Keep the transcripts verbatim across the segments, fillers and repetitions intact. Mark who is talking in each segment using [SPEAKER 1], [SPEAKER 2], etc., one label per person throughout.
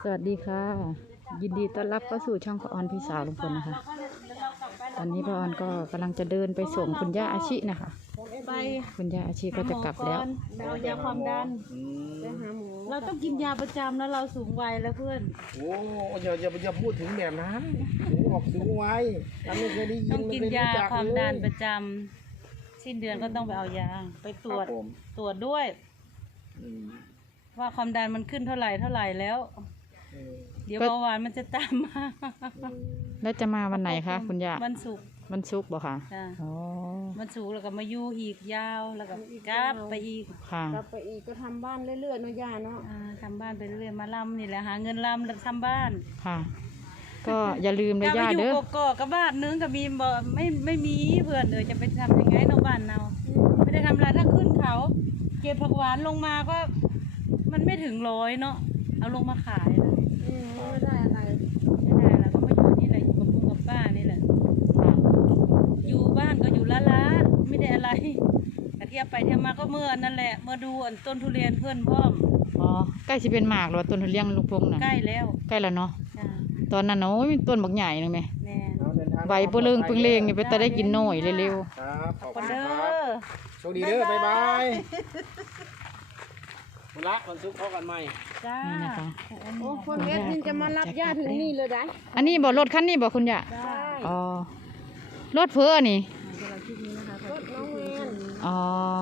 [SPEAKER 1] สวัสดีค่ะยินดีต้อนรับเข้าสู่ช่องป้าออนพี่สาวลุงพลนะคะตอนนี้ป้าออนก็กำลังจะเดินไปส่งคุณย่าอาชินะคะ
[SPEAKER 2] ไป
[SPEAKER 1] คุณย่าอาชิก็จะกลับแล้ว
[SPEAKER 2] เรายาความดันไปหาหมอเราต้องกินยาประจำแล้วเราสูงวัยแล้วเพื่อน
[SPEAKER 3] โอ้อย่าอย่าอย่าพูดถึงแบบนั้นสูงออกสูงไว้เราไม่เคยได้ยิน
[SPEAKER 2] ต้องกินยาความดันประจำสิ้นเดือนก็ต้องไปเอายาไปตรวจตรวจด้วยว่าความดันมันขึ้นเท่าไหร่เท่าไหร่แล้วเดี๋ยวเบาหวานมันจะตามมา
[SPEAKER 1] แล้วจะมาวันไหนคะคุณย่า
[SPEAKER 2] วันศุกร์
[SPEAKER 1] วันศุกร์บ่ค่ะ
[SPEAKER 2] อ๋อวันศุกร์แล้วก็มาอยู่อีกยาวแล้วก็กลับไปอีก
[SPEAKER 1] ค่ะ
[SPEAKER 2] กลับไปอีกก็ทำบ้านเรื่อยๆเนาะย่าเนาะทำบ้านไปเรื่อยๆมาล่ำนี่แหละหาเงินล่ำแล้วทำบ้าน
[SPEAKER 1] ค่ะก็อย่าลืมเลยย่าเด้อ
[SPEAKER 2] อยู่กอกกับบ้านนึงกับมีบ่ไม่ไม่มีเพื่อนเออจะไปทำยังไงเนาะบ้านเราไม่ได้ทำอะไรถ้าขึ้นเขาเก็บผักหวานลงมาก็มันไม่ถึงร้อยเนาะเอาลงมาขายนะไม่ได้อะไรไม่ได้แล้วก็มาอยู่นี่แหละอยู่กับลุงกับป้านี่แหละอยู่บ้านก็อยู่ละละไม่ได้อะไรแต่เที่ยวไปเที่ยวมาก็เมื่อนั่นแหละมาดูต้นทุเรียนเพื่อนพ่อม
[SPEAKER 1] อ๋อใกล้จะเป็นหมากหรอต้นทุเรียนลุงพงษ์น่ะ
[SPEAKER 2] ใกล้แล้ว
[SPEAKER 1] ใกล้แล้วเนาะตอนนั้นเนาะต้นบักใหญ่นึงไหมใบเปลืองเปลืองเลงนี่ไปแต่ได้กินน้อยเร็ว
[SPEAKER 3] ๆครับขอบคุณ
[SPEAKER 2] เด้อ
[SPEAKER 3] โชคดีเด้อบ๊ายบายวันละวันศุกร์พบกันใหม่
[SPEAKER 2] จ้า
[SPEAKER 1] นี่นะคะ
[SPEAKER 2] โอ้คนเล็กนี่จะมารับญาติถึงนี่เลยได้
[SPEAKER 1] อันนี้บอกรถคันนี้บอกคุณย่าอ๋อรถเพื่อนี่
[SPEAKER 2] รถน้องเวน
[SPEAKER 1] อ๋อ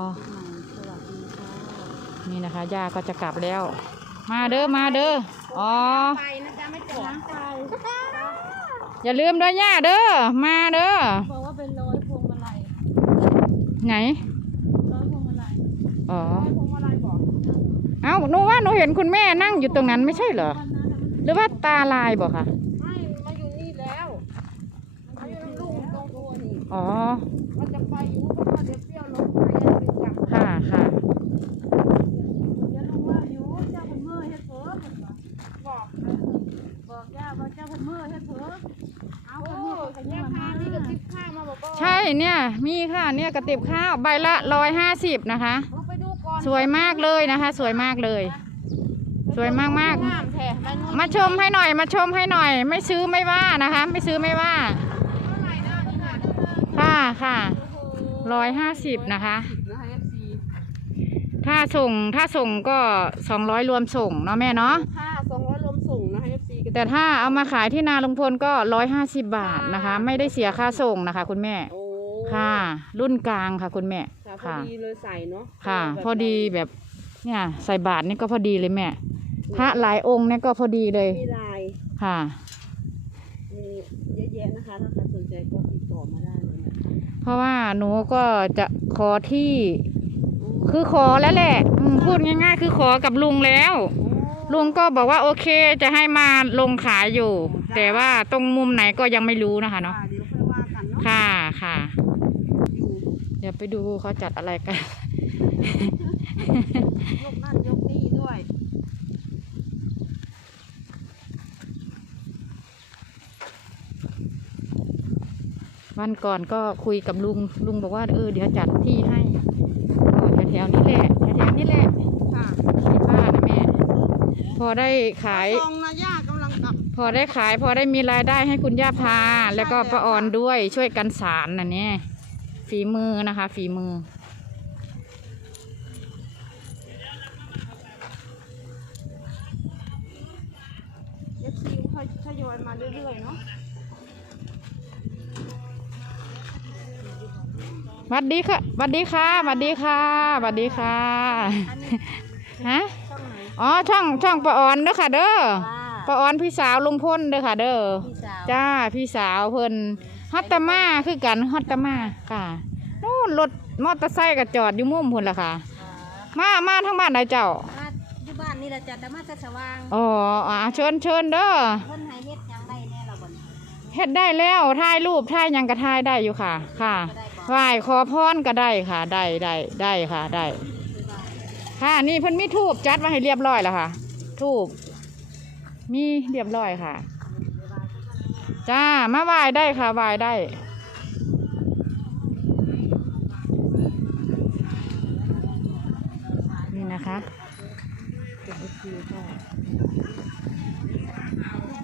[SPEAKER 1] นี่นะคะย่าก็จะกลับแล้วมาเด้อมาเด้ออ๋อ
[SPEAKER 2] ไปนะจ๊ะไม่ติดล้างไฟ
[SPEAKER 1] อย่าลืมด้วยย่าเด้อมาเด้อ
[SPEAKER 2] บอกว่าเป็นร้อยพวงมาลัย
[SPEAKER 1] ไหน
[SPEAKER 2] ร้อยพวงมาลัย
[SPEAKER 1] อ๋อ
[SPEAKER 2] พวงมาลัยบอก
[SPEAKER 1] เอ้าหนูว่าหนูเห็นคุณแม่นั่งอยู่ตรงนั้นไม่ใช่เหรอหรือว่าตาลายบอกค่ะ
[SPEAKER 2] ไม่มาอยู่นี่แล้วมาอยู่ลูกตรงตัวนี่
[SPEAKER 1] อ๋อ
[SPEAKER 2] มันจะไปอยู่เพราะว่าเดี๋ยวเปรี้ยวลงไปจะจับ
[SPEAKER 1] ค่ะค่ะ
[SPEAKER 2] เดี๋ยวลงว่าอยู่เจ้าคนเมื่อเฮ็ดเผลอบอกบอกย่าว่าเจ้าคนเมื่อเฮ็ดเผลอเอาคนเมื่อขยันมานี่กระติบข้าวมาบอกก็
[SPEAKER 1] ใช่เนี่ยมีค่ะเนี่ยกระติบข้าวใบละร้อยห้าสิบนะคะสวยมากเลยนะคะสวยมากเลยสวยมากมากมาชมให้หน่อยมาชมให้หน่อยไม่ซื้อไม่ว่านะคะไม่ซื้อไม่ว่าค่ะค่ะร้อยห้าสิบนะคะถ้าส่งถ้าส่งก็สองร้อยรวมส่งเนาะแม่เนาะ
[SPEAKER 2] ค่ะสองร้อยรวมส่งนะคะ เอฟ ซี
[SPEAKER 1] แต่ถ้าเอามาขายที่นาลุงพลก็ร้อยห้าสิบบาทนะคะไม่ได้เสียค่าส่งนะคะคุณแม่ค่ะรุ่นกลางค่ะคุณแม่
[SPEAKER 2] ค่ะพอดีเลยใส่เนาะ
[SPEAKER 1] ค่ะพอดีแบบเนี่ยใส่บาทนี่ก็พอดีเลยแม่พระหลายองค์เนี่ยก็พอดีเลย
[SPEAKER 2] มีลาย
[SPEAKER 1] ค่ะ
[SPEAKER 2] มีเยอะแยะนะคะถ้าใครสนใจก็ติดต่อมาได้เลยนะคะ
[SPEAKER 1] เพราะว่าหนูก็จะขอที่คือขอแล้วแหละพูดง่ายๆคือขอกับลุงแล้วลุงก็บอกว่าโอเคจะให้มาลงขายอยู่แต่ว่าตรงมุมไหนก็ยังไม่รู้นะคะเนาะค่ะค่ะเดี๋ยวไปดูเขาจัดอะไรกัน
[SPEAKER 2] ยกนั่นยกนี่ด้วย
[SPEAKER 1] วันก่อนก็คุยกับลุงลุงบอกว่าเออเดี๋ยวจัดที่ให้แถวๆนี้แหละแถวๆนี้แหละ
[SPEAKER 2] ค่ะ
[SPEAKER 1] ที่บ้านนะแม่พอได้ขาย
[SPEAKER 2] ตรงนะย่ากำลังกลับ
[SPEAKER 1] พอได้ขายพอได้มีรายได้ให้คุณย่าพาแล้วก็ป้าออนด้วยช่วยกันสารน่ะเนี่ยฝีมือนะคะฝีมือ
[SPEAKER 2] เอฟซีค่อยทยอยมาเรื่อยๆเนาะ
[SPEAKER 1] สวัสดีค่ะสวัสดีค่ะสวัสดีค่ะสวัสดีค่ะฮะอ๋อช่องช่องป้าออนเด้อค่ะเด้อป้าออนพี่สาวลุงพลเด้อค่ะเด้อจ้าพี่สาวเพิ่นฮัตตามาคือกันฮัตตามาค่ะนู่นรถมอเตอร์ไซค์ก็จอดอยู่มุมพุ่นล่ะค่ะมามาทั้งบ้านไหนเจ้า
[SPEAKER 2] อยู่บ้านนี่แหละจ้ะแต่มาจะสว่าง
[SPEAKER 1] อ๋ออ่าเชิญเชิญเด้อ
[SPEAKER 2] เพิ่นให้เฮ็ดยังได้แน่เราบ่
[SPEAKER 1] เฮ็ดได้แล้วถ่ายรูปถ่ายยังก็ถ่ายได้อยู่ค่ะค่ะไหว้ขอพรก็ได้ค่ะได้ได้ได้ค่ะได้ค่ะนี่เพิ่นมีธูปจัดมาให้เรียบร้อยแล้วค่ะธูปมีเรียบร้อยค่ะจ้ามาไหว้ได้ค่ะไหว้ได้นี่นะคะเป็นวิธีค่ะ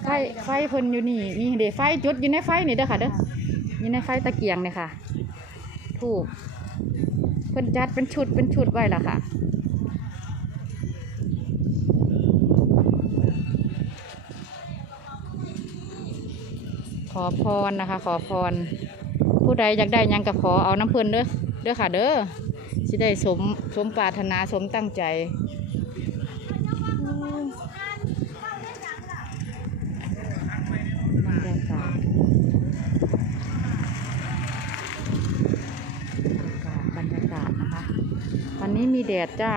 [SPEAKER 1] ไฟไฟเพิ่นอยู่นี่นี่เดี๋ยวไฟจุดอยู่ในไฟนี่เด้อค่ะเด้ออยู่ในไฟตะเกียงนี่ค่ะถูกเพิ่นจัดเป็นชุดเป็นชุดไว้ล่ะค่ะขอพรนะคะ ขอพรผู้ใดอยากได้หยังก็ขอเอาน้ำเพิ่นเด้อเด้อค่ะเด้อสิได้สมสมปรารถนาสมตั้งใจบรรยากาศบรรยากาศนะคะวันนี้มีแดดจ้า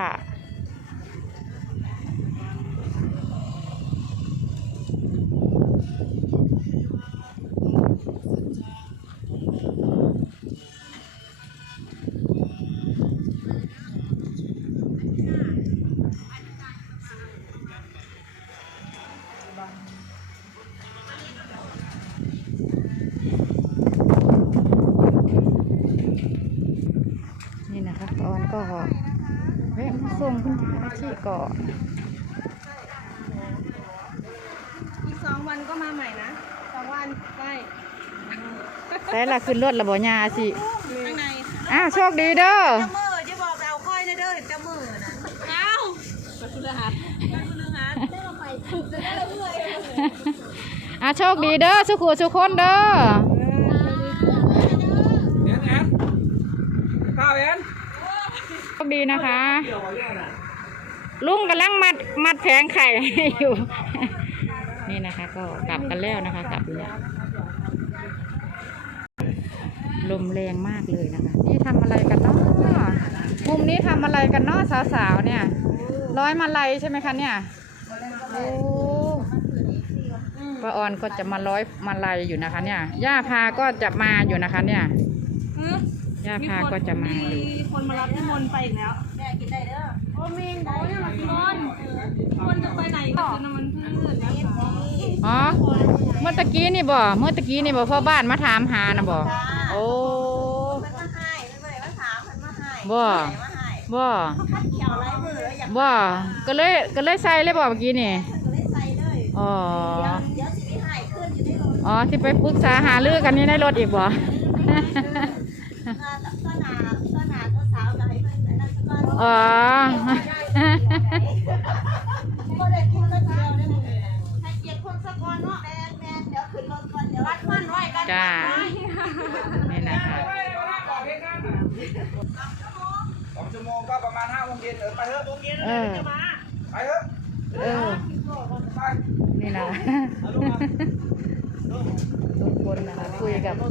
[SPEAKER 1] นี่นะคะตอนก็เฮ้ยมาส่งคุณอาชีพก่อน
[SPEAKER 4] อีกสองวันก็มาใหม่นะสองวันใกล้
[SPEAKER 1] แต่ละขึ้นรถระบอยาสิ
[SPEAKER 4] ข้างใน
[SPEAKER 1] อ้าวโชคดีเด้อ
[SPEAKER 4] เจ้ามือจะบอกเอาค่อยนะเด้อเจ้ามือนะเอาไปคุณรหัสไปคุณรหัสได้ลงไปถึงจะได้เลย
[SPEAKER 1] อ่ะโชคดีเด้อสุขุสุขคนเด้อ
[SPEAKER 3] แอนแอนข้าวแอน
[SPEAKER 1] โชคดีนะคะ ลุงกำลังมัดมัดแผงไข่ให้อยู่ นี่นะคะก็กลับกันแล้วนะคะกลับแล้วลมแรงมากเลยนะคะนี่ทำอะไรกันเนาะมุมนี้ทำอะไรกันเนาะสาวๆเนี่ยร้อยมาลัยใช่ไหมคะเนี่ยโอ้ป้าออนก็จะมาร้อยมาลัยอยู่นะคะเนี่ยย่าพาก็จะมาอยู่นะคะเนี่ยย่าพาก็จะมาอยู่
[SPEAKER 4] มีคนมารับนิมนต์ไปอีกแล้วแม่กินได้เด้อโอ้มิงโอ้ยมากินคนคนจะไปไหนก็คือน้ำมันพืชนะคะ
[SPEAKER 1] อ๋อเมื่อตะกี้นี่บ่เมื่อตะกี้นี่บ่พ่อบ้านมาถามหานะบ่โอ้
[SPEAKER 4] มันมาให้ไม่ได้มาถามมันมาให้
[SPEAKER 1] บ่
[SPEAKER 4] มาให้
[SPEAKER 1] บ่
[SPEAKER 4] คัดเขียวไรมือแล้วอยาก
[SPEAKER 1] บ่ก็เลยก็เลยใส่เลยบ่เมื่อกี้นี่
[SPEAKER 4] ก็เลยใส่เลย
[SPEAKER 1] อ๋อ
[SPEAKER 4] เดี๋ยวเดี๋ยวสิไปให้ขึ้นอยู่ในรถ
[SPEAKER 1] อ๋อที่ไปปรึกษาหารือกันนี่ในรถอีกบ่
[SPEAKER 4] ต้นหนาต้นหนาต้นสาวจะให้เพื่อนนั่นสักก้อน
[SPEAKER 1] อ๋อ
[SPEAKER 4] ก็เลยกินก็เดียวนี่ให้เกียรติคนสักก้อนเนาะแมนแมนเดี๋ยวขึ้นรถก่อนเดี๋ยวรัดมันไว้กัน
[SPEAKER 1] จ้านี่นะคะ
[SPEAKER 3] สองชั่วโมงก็ประมาณห้าโมงเย็นเออไปเถอะ
[SPEAKER 1] เออ
[SPEAKER 3] ไปเถอะ
[SPEAKER 1] เออ
[SPEAKER 3] ไป
[SPEAKER 1] นี่นะทุกคนนะคะคุยกับ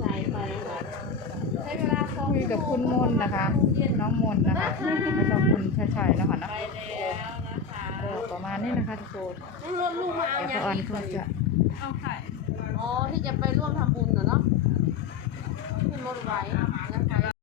[SPEAKER 1] คุยกับคุณมนต์นะคะน้องมนต์นะคะแล้วก็คุณชายชัยนะคะเนาะเออประมาณนี้นะคะทุกคน
[SPEAKER 4] รวมลูกมาเอา
[SPEAKER 1] เดี๋ยว
[SPEAKER 4] อย่าง
[SPEAKER 1] ป้าออนก็จะ
[SPEAKER 4] เอาไข่อ๋อที่จะไปร่วมทำบุญเหรอเนาะขึ้นรถไว้นะคะ